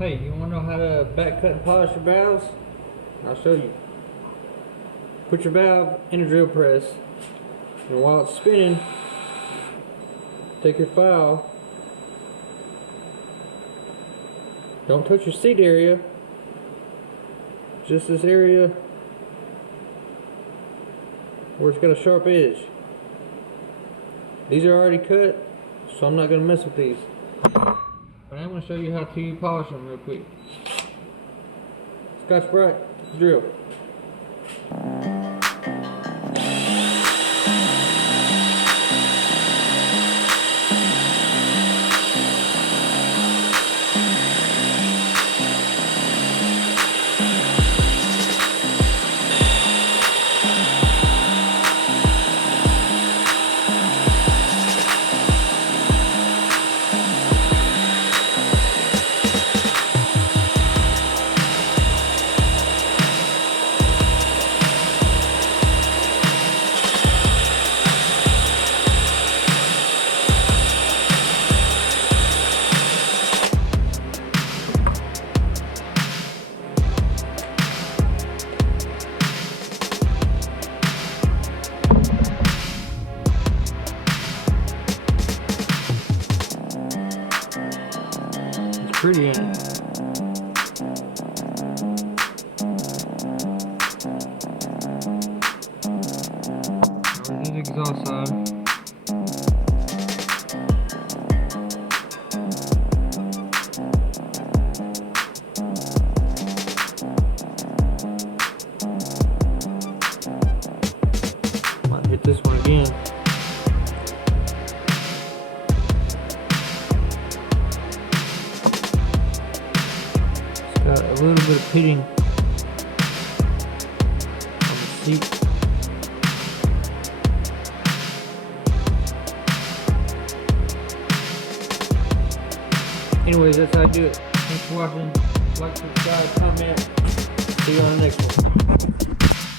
Hey, you want to know how to back cut and polish your valves? I'll show you. Put your valve in a drill press, and while it's spinning, take your file. Don't touch your seat area, just this area where it's got a sharp edge. These are already cut, so I'm not going to mess with these. But I'm going to show you how to polish them real quick. Scotch-Brite drill. Pretty in it. This is the exhaust side. Might hit this one again. Got a little bit of pitting on the seat. Anyways, that's how I do it. Thanks for watching. Like, subscribe, comment. See you on the next one.